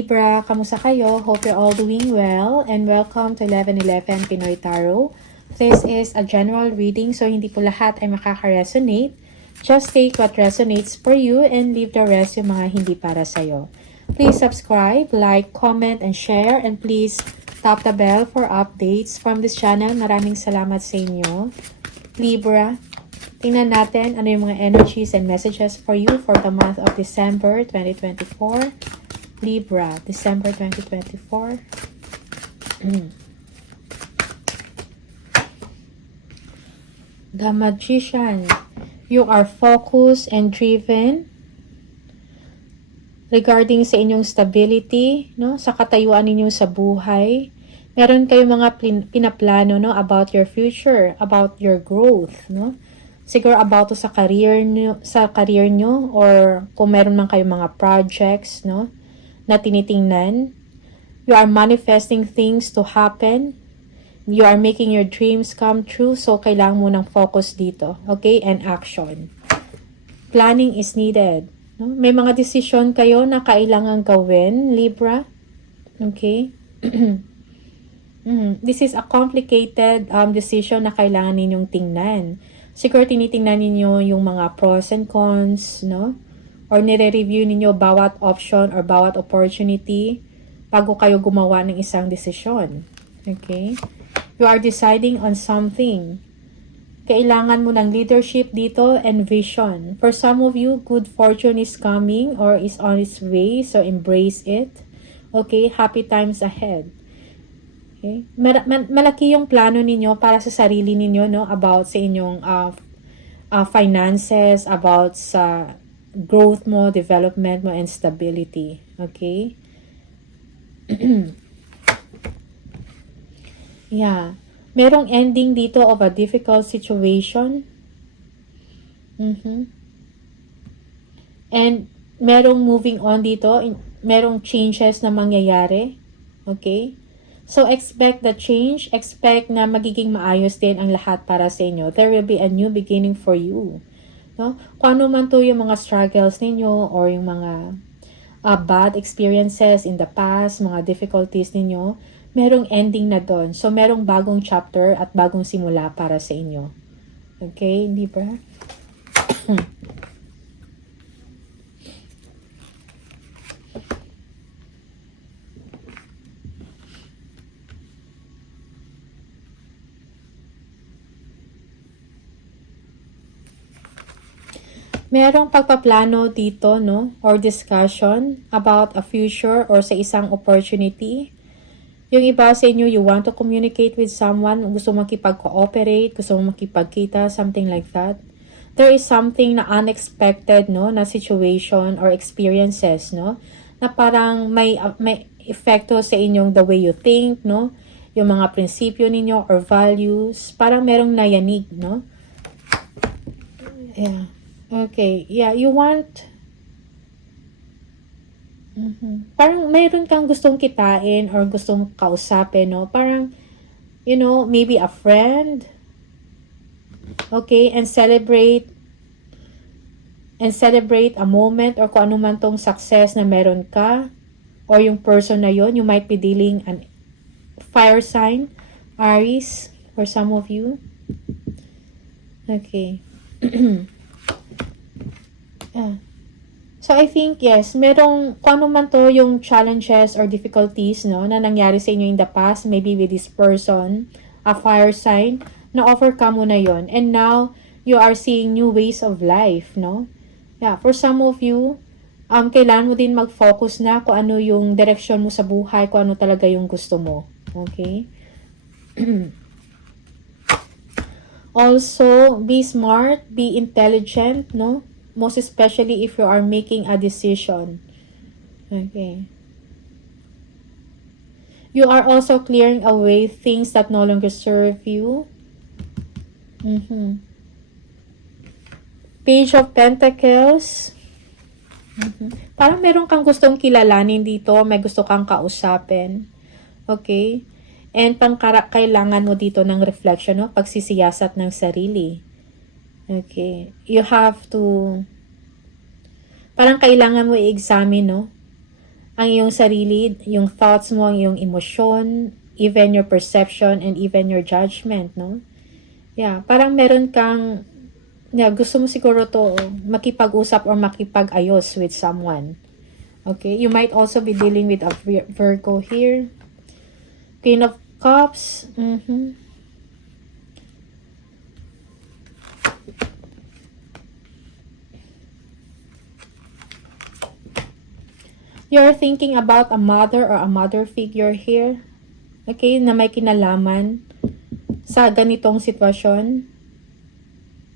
Libra, kamusta kayo? Hope you're all doing well and welcome to 1111 Pinoy Tarot. This is a general reading so hindi po lahat ay makaka-resonate. Just take what resonates for you and leave the rest yung mga hindi para sa'yo. Please subscribe, like, comment, and share, and please tap the bell for updates from this channel. Maraming salamat sa inyo. Libra, tingnan natin ano yung mga energies and messages for you for the month of December 2024. Libra, December 2024. The Magician. You are focused and driven regarding sa inyong stability, no? Sa katayuan ninyo sa buhay. Meron kayong mga pinaplano, no? About your future, about your growth, no? Siguro about to sa career nyo, or kung meron man kayong mga projects, no? Na tinitingnan. You are manifesting things to happen. You are making your dreams come true. So, kailangan mo ng focus dito. Okay? And action. Planning is needed. No? May mga decision kayo na kailangan gawin, Libra. Okay? This is a complicated decision na kailangan ninyong tingnan. Siguro tinitingnan ninyo yung mga pros and cons, no? Or nire-review ninyo bawat option or bawat opportunity bago kayo gumawa ng isang desisyon. Okay? You are deciding on something. Kailangan mo ng leadership dito and vision. For some of you, good fortune is coming or is on its way, so embrace it. Okay? Happy times ahead. Okay? Malaki yung plano ninyo para sa sarili ninyo, no? About sa inyong finances, about sa growth mo, development mo, and stability. Okay? Yeah. Merong ending dito of a difficult situation. And merong moving on dito. Merong changes na mangyayari. Okay? So, expect the change. Expect na magiging maayos din ang lahat para sa inyo. There will be a new beginning for you. No? Kung ano man to yung mga struggles ninyo or yung mga bad experiences in the past, mga difficulties ninyo, merong ending na doon. So, merong bagong chapter at bagong simula para sa inyo. Okay, Libra? Merong pagpaplano dito, no? Or discussion about a future or sa isang opportunity. Yung iba sa inyo, you want to communicate with someone, gusto makipag-cooperate, gusto makipagkita, something like that. There is something na unexpected, no? Na situation or experiences, no? Na parang may epekto sa inyong the way you think, no? Yung mga prinsipyo ninyo or values, parang merong nayanig, no? Yeah. Okay, yeah, you want, parang mayroon kang gustong kitain or gustong kausapin, no? Parang, you know, maybe a friend, okay, and celebrate a moment or kung ano man tong success na meron ka, or yung person na yon, you might be dealing an fire sign, Aries, for some of you. Okay. So, I think, yes, merong, kung ano man to yung challenges or difficulties, no, na nangyari sa inyo in the past, maybe with this person, a fire sign, na-overcome mo na yon. And now, you are seeing new ways of life, no? Yeah, for some of you, kailangan mo din mag-focus na kung ano yung direction mo sa buhay, kung ano talaga yung gusto mo. Okay? Also, be smart, be intelligent, no? Most especially if you are making a decision. Okay. You are also clearing away things that no longer serve you. Page of Pentacles. Parang meron kang gustong kilalanin dito. May gusto kang kausapin. Okay. And kailangan mo dito ng reflection, no? Pagsisiyasat ng sarili. Okay. You have to, parang kailangan mo i-examine, no? ang iyong sarili, yung thoughts mo, ang iyong emosyon, even your perception, and even your judgment, no? Yeah, parang meron kang, gusto mo siguro to makipag-usap or makipag-ayos with someone. Okay, you might also be dealing with a Virgo here. Queen of Cups. You're thinking about a mother or a mother figure here. Okay, na may kinalaman sa ganitong sitwasyon.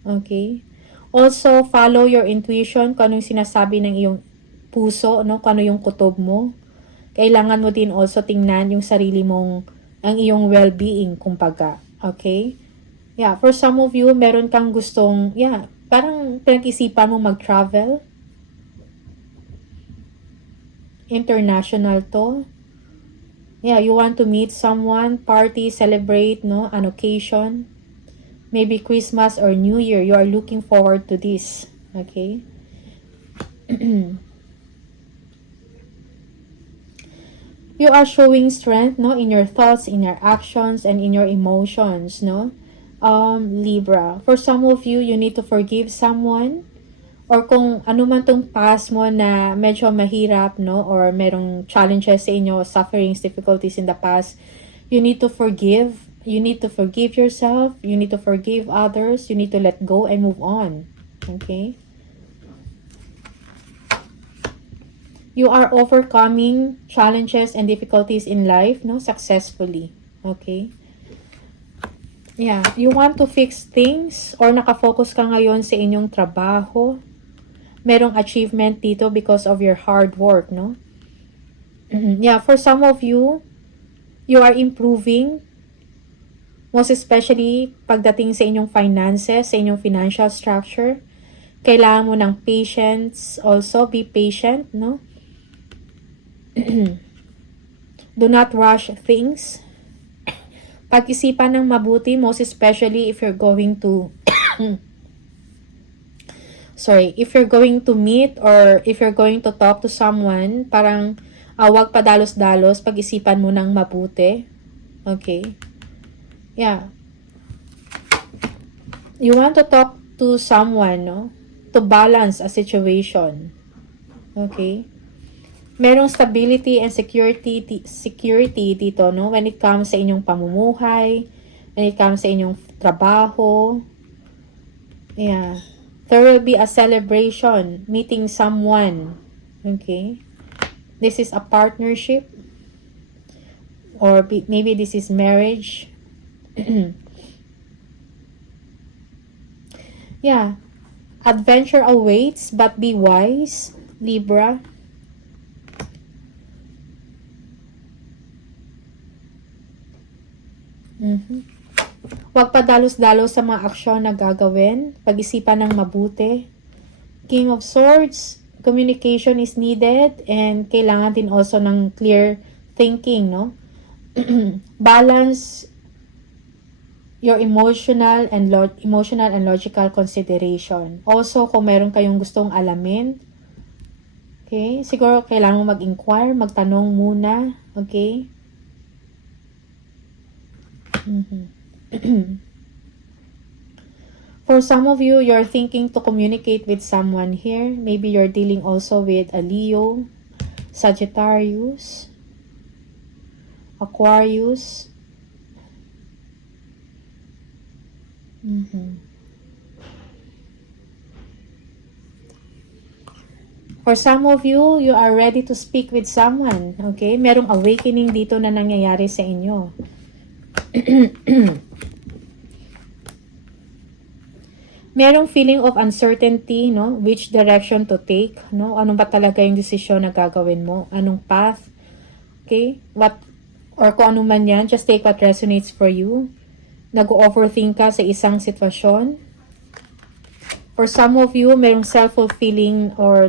Okay. Also, follow your intuition kung ano yung sinasabi ng iyong puso, no? Kung ano yung kutob mo. Kailangan mo din also tingnan yung sarili mong, ang iyong well-being, kumbaga. Okay? Yeah, for some of you, meron kang gustong, parang pinag-isipan mo mag-travel. International to. Yeah, you want to meet someone, party, celebrate, no? An occasion. Maybe Christmas or New Year. You are looking forward to this. Okay? You are showing strength, no, in your thoughts, in your actions, and in your emotions, no? Libra. For some of you, you need to forgive someone, or kung ano man tong past mo na medyo mahirap, no, or merong challenges sa inyo, sufferings, difficulties in the past, you need to forgive. You need to forgive yourself. You need to forgive others. You need to let go and move on. Okay? You are overcoming challenges and difficulties in life, no, successfully. Okay? Yeah, you want to fix things or nakafocus ka ngayon sa inyong trabaho. Merong achievement dito because of your hard work, no? Yeah, for some of you, you are improving. Most especially pagdating sa inyong finances, sa inyong financial structure. Kailangan mo ng patience. Also, be patient, no? Do not rush things. Pag-isipan ng mabuti, most especially if you're going to if you're going to meet or if you're going to talk to someone, parang wag padalos-dalos, pag-isipan mo ng mabuti. Okay? Yeah. You want to talk to someone, no? To balance a situation. Okay? Merong stability and security dito, no? When it comes sa inyong pamumuhay, when it comes sa inyong trabaho. Yeah. There will be a celebration, meeting someone. Okay? This is a partnership. Or maybe this is marriage. Yeah. Adventure awaits, but be wise, Libra. Huwag padalos-dalos sa mga aksyon na gagawin. Pag-isipan ng mabuti. King of Swords, communication is needed and kailangan din also ng clear thinking, no? Balance your emotional and logical consideration. Also, kung meron kayong gustong alamin, okay, siguro kailangan mo mag-inquire, magtanong muna, okay? For some of you, you're thinking to communicate with someone here. Maybe you're dealing also with a Leo, Sagittarius, Aquarius. For some of you, you are ready to speak with someone. Okay? Merong awakening dito na nangyayari sa inyo. Merong feeling of uncertainty, no? Which direction to take, no? Anong ba talaga yung desisyon na gagawin mo? Anong path? Okay? Or kung ano man yan, just take what resonates for you. Nag-overthink ka sa isang sitwasyon. For some of you, merong self-fulfilling or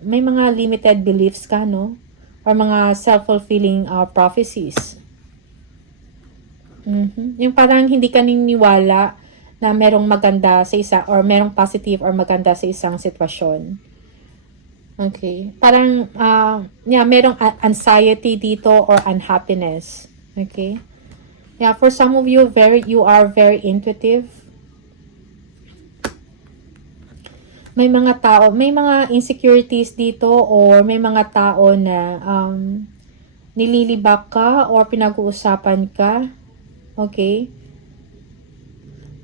may mga limited beliefs ka, no? Or mga self-fulfilling prophecies. Yung parang hindi ka niniwala na merong maganda sa isa or merong positive or maganda sa isang sitwasyon. Okay. Parang, yeah, merong anxiety dito or unhappiness. Okay. Yeah, for some of you, you are very intuitive. May mga insecurities dito or may mga tao na nililibak ka or pinag-uusapan ka. Okay.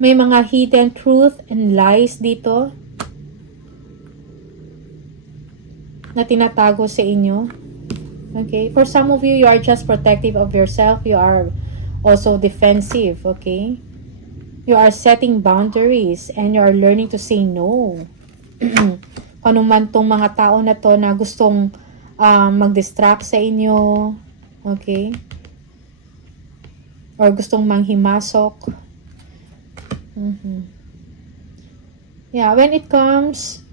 May mga hidden truth and lies dito na tinatago sa inyo. Okay? For some of you, you are just protective of yourself. You are also defensive. Okay? You are setting boundaries and you are learning to say no. Kung man tong mga tao na to na gustong mag-distract sa inyo. Okay? Or gustong manghimasok. Yeah, when it comes,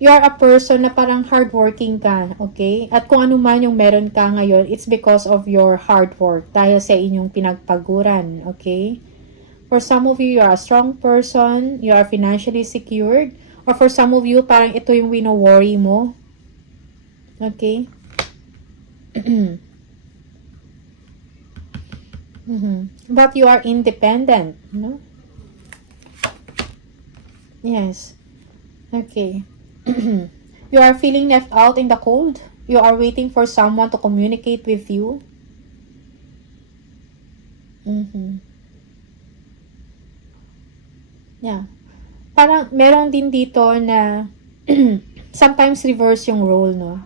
you are a person na parang hardworking ka, okay? At kung ano man yung meron ka ngayon, it's because of your hard work, dahil sa inyong pinagpaguran, okay? For some of you, you are a strong person, you are financially secured, or for some of you, parang ito yung wino-worry mo, okay? But you are independent, no? Yes. Okay. You are feeling left out in the cold. You are waiting for someone to communicate with you. Yeah. Parang meron din dito na sometimes reverse yung role, no?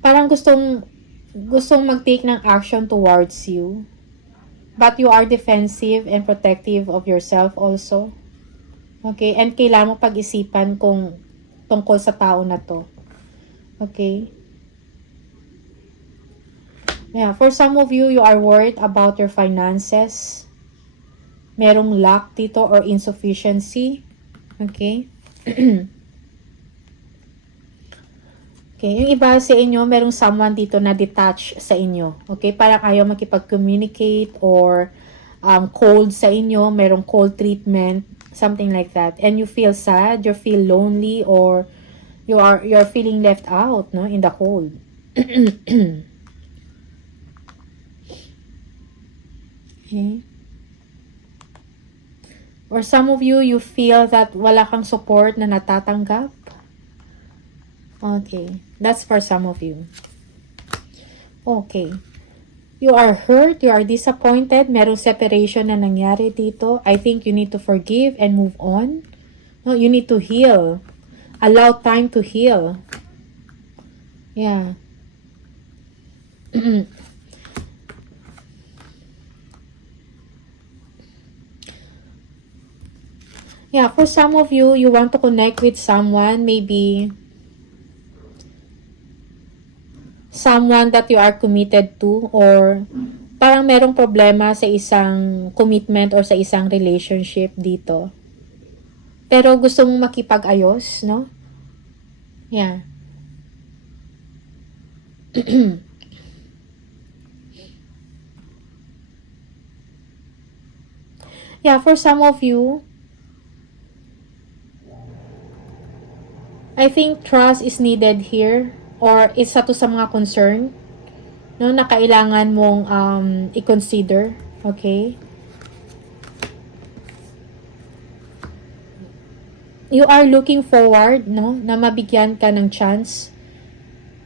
Parang gustong mag-take ng action towards you. But you are defensive and protective of yourself also. Okay? And kailangan mo pag-isipan kung tungkol sa tao na to. Okay? Yeah, for some of you, you are worried about your finances. Merong lack dito or insufficiency. Okay? Okay, yung iba sa inyo, merong someone dito na detached sa inyo. Okay, parang ayaw makipag-communicate or cold sa inyo, merong cold treatment, something like that. And you feel sad, you feel lonely, or you're feeling left out, no, in the cold. Okay. Or some of you, you feel that wala kang support na natatanggap. Okay, that's for some of you. Okay. You are hurt, you are disappointed, merong separation na nangyari dito. I think you need to forgive and move on. No, you need to heal. Allow time to heal. Yeah. Yeah, for some of you, you want to connect with someone, maybe someone that you are committed to, or parang merong problema sa isang commitment or sa isang relationship dito. Pero gusto mong makipag-ayos, no? Yeah. Yeah, for some of you, I think trust is needed here, or isa to sa mga concern, no, na kailangan mong i-consider, okay? You are looking forward, no, na mabigyan ka ng chance.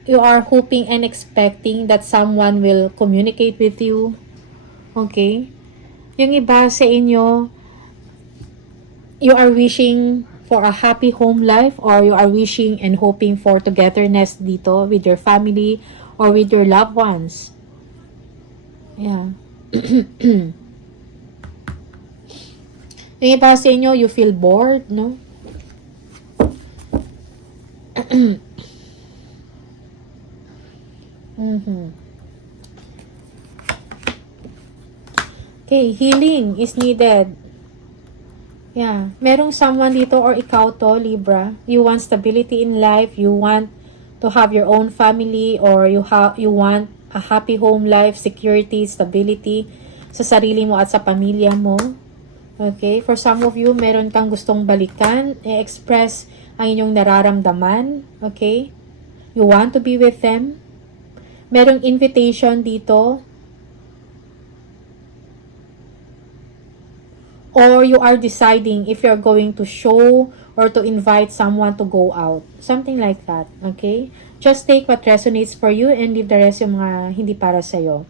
You are hoping and expecting that someone will communicate with you, okay? Yung iba sa inyo, you are wishing for a happy home life, or you are wishing and hoping for togetherness dito with your family or with your loved ones. Yeah. Yung iba sa inyo, you feel bored, no? Okay, healing is needed. Yeah, merong someone dito, or ikaw to, Libra. You want stability in life, you want to have your own family, or you want a happy home life, security, stability sa sarili mo at sa pamilya mo. Okay? For some of you, meron kang gustong balikan, i-express ang inyong nararamdaman. Okay? You want to be with them. Merong invitation dito. Or you are deciding if you're going to show or to invite someone to go out. Something like that. Okay? Just take what resonates for you and leave the rest yung mga hindi para sa'yo.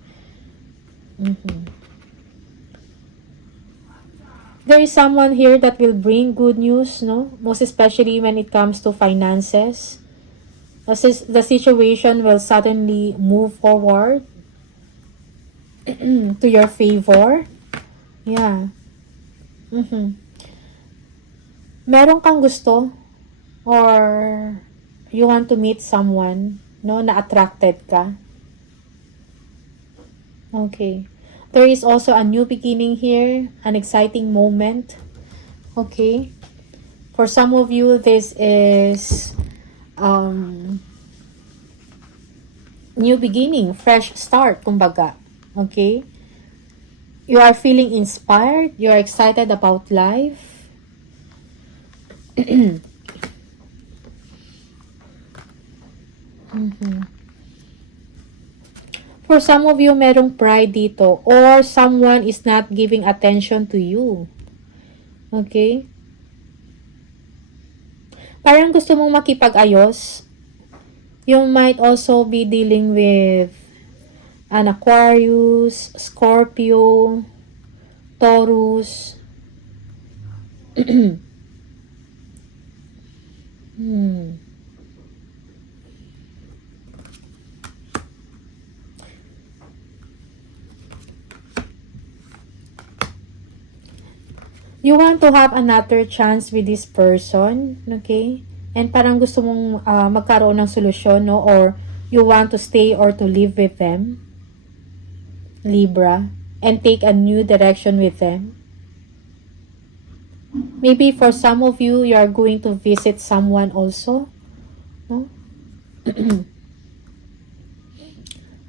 There is someone here that will bring good news, no? Most especially when it comes to finances. The situation will suddenly move forward to your favor. Yeah. Meron kang gusto or you want to meet someone, no, na attracted ka. Okay. There is also a new beginning here, an exciting moment. Okay. For some of you, this is new beginning, fresh start, kumbaga. Okay. You are feeling inspired. You are excited about life. For some of you, merong pride dito or someone is not giving attention to you. Okay? Parang gusto mong makipag-ayos. You might also be dealing with an Aquarius, Scorpio, Taurus. You want to have another chance with this person, okay? And parang gusto mong magkaroon ng solusyon, no? Or you want to stay or to live with them, Libra, and take a new direction with them. Maybe for some of you, you are going to visit someone also, no?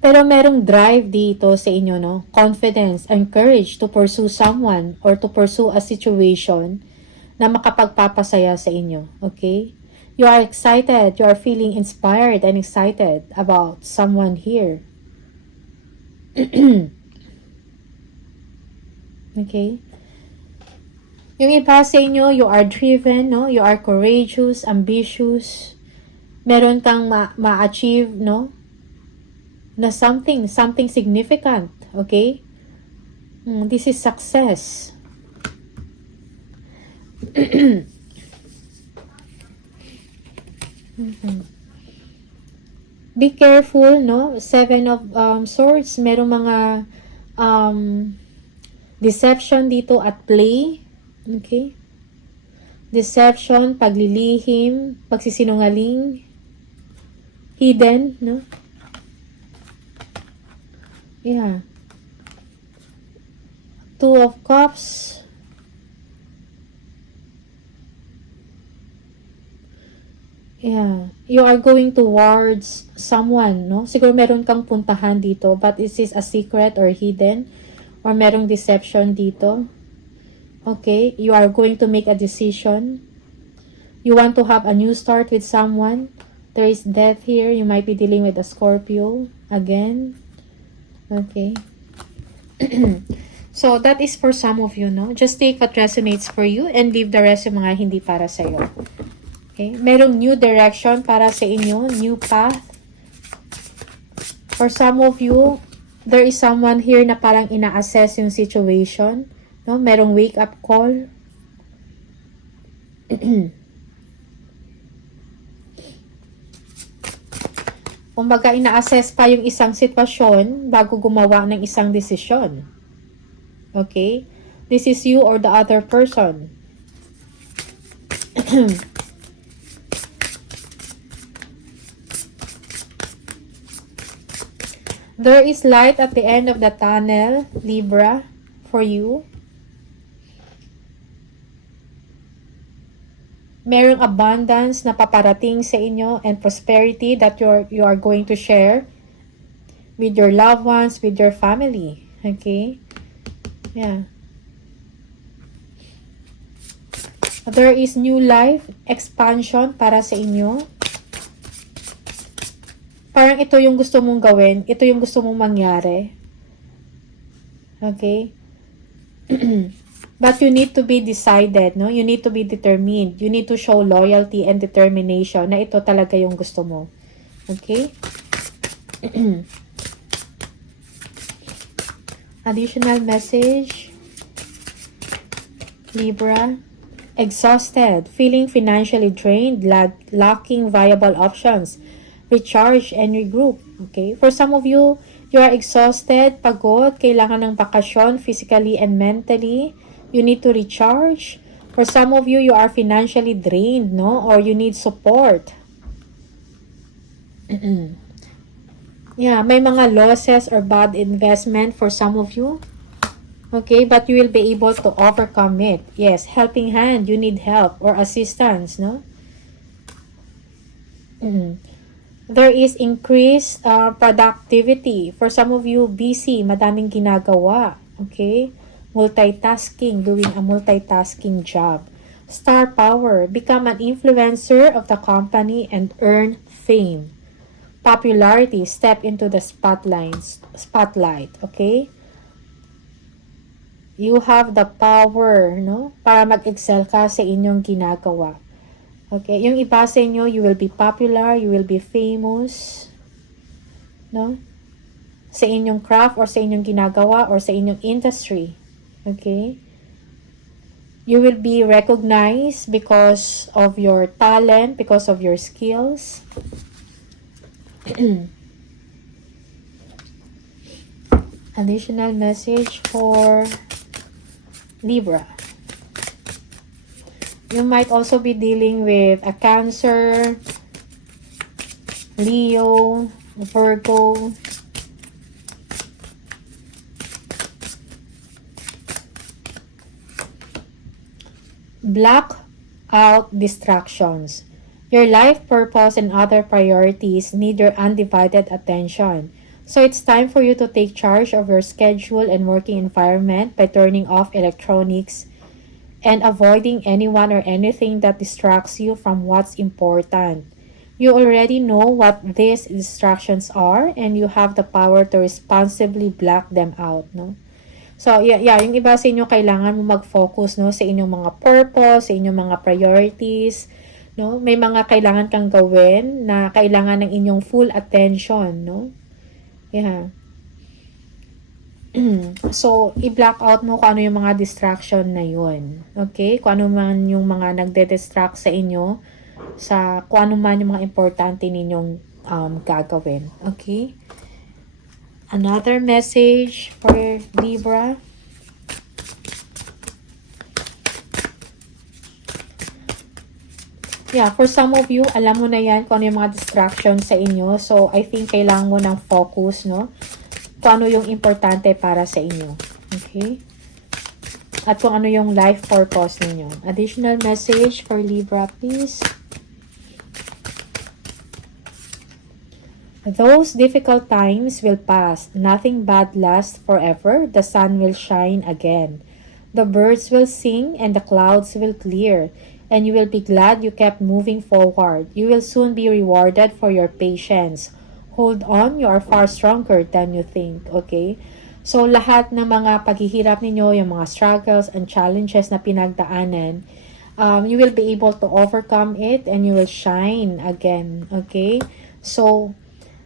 Pero merong drive dito sa inyo, no? Confidence and courage to pursue someone or to pursue a situation na makapagpapasaya sa inyo. Okay? You are excited. You are feeling inspired and excited about someone here. Okay? Yung iba sa inyo, you are driven, no? You are courageous, ambitious. Meron kang ma-achieve, no? Na something significant, okay? This is success. Be careful, no? Seven of Swords, merong mga deception dito at play, okay? Deception, paglilihim, pagsisinungaling, hidden, no? Yeah. Two of Cups. Yeah. You are going towards someone, no? Siguro meron kang puntahan dito, but is this a secret or hidden? Or merong deception dito? Okay. You are going to make a decision. You want to have a new start with someone. There is death here. You might be dealing with a Scorpio again. Okay. So, that is for some of you, no? Just take what resonates for you and leave the rest yung mga hindi para sa'yo. Okay? Merong new direction para sa inyo, new path. For some of you, there is someone here na parang ina-assess yung situation, no? Merong wake-up call. Kumbaga, ina-assess pa yung isang sitwasyon bago gumawa ng isang desisyon. Okay? This is you or the other person. There is light at the end of the tunnel, Libra, for you. Merong abundance na paparating sa inyo and prosperity that you are going to share with your loved ones, with your family. Okay? Yeah. There is new life, expansion para sa inyo. Parang ito yung gusto mong gawin. Ito yung gusto mong mangyari. Okay? But you need to be decided, no? You need to be determined. You need to show loyalty and determination na ito talaga yung gusto mo. Okay? Additional message. Libra. Exhausted, feeling financially drained, lacking viable options. Recharge and regroup. Okay? For some of you, you are exhausted, pagod, kailangan ng bakasyon physically and mentally. You need to recharge. For some of you, you are financially drained, no? Or you need support. Yeah, may mga losses or bad investment for some of you. Okay, but you will be able to overcome it. Yes, helping hand. You need help or assistance, no? There is increased productivity. For some of you, busy, madaming ginagawa. Okay? Multitasking, doing a multitasking job. Star power, become an influencer of the company and earn fame. Popularity, step into the spotlight, okay? You have the power, no? Para mag-excel ka sa inyong ginagawa. Okay, yung iba sa inyo, you will be popular, you will be famous, no? Sa inyong craft or sa inyong ginagawa or sa inyong industry. Okay? You will be recognized because of your talent, because of your skills. Additional message for Libra. You might also be dealing with a Cancer, Leo, Virgo. Block out distractions. Your life purpose and other priorities need your undivided attention. So it's time for you to take charge of your schedule and working environment by turning off electronics and avoiding anyone or anything that distracts you from what's important. You already know what these distractions are and you have the power to responsibly block them out, no? So, yeah, yung iba sa inyo kailangan mo mag-focus, no, sa inyong mga purpose, sa inyong mga priorities, no? May mga kailangan kang gawin na kailangan ng inyong full attention, no? Yeah. So, i-block out mo kung ano yung mga distraction na yun. Okay? Kung ano man yung mga nagde-distract sa inyo, sa kung ano man yung mga importante ninyong gagawin. Okay? Another message for Libra. Yeah, for some of you, alam mo na yan kung ano yung mga distractions sa inyo. So, I think kailangan mo ng focus, no? Kung ano yung importante para sa inyo. Okay? At kung ano yung life purpose ninyo. Additional message for Libra, please. Those difficult times will pass. Nothing bad lasts forever. The sun will shine again. The birds will sing and the clouds will clear. And you will be glad you kept moving forward. You will soon be rewarded for your patience. Hold on, you are far stronger than you think. Okay? So, lahat ng mga paghihirap ninyo, yung mga struggles and challenges na pinagdaanan, you will be able to overcome it and you will shine again. Okay? So,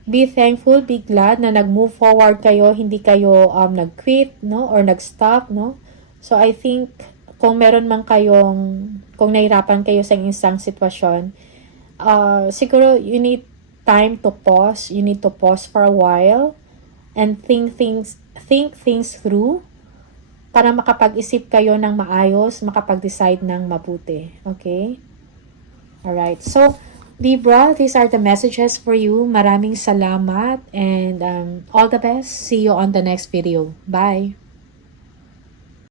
be thankful, be glad na nag-move forward kayo, hindi kayo nag-quit, no? Or nag-stop, no? So, I think, kung meron man kayong, kung nahirapan kayo sa isang sitwasyon, siguro you need time to pause. You need to pause for a while and think things through para makapag-isip kayo ng maayos, makapag-decide ng mabuti. Okay? Alright. So, Libra, these are the messages for you. Maraming salamat and all the best. See you on the next video. Bye!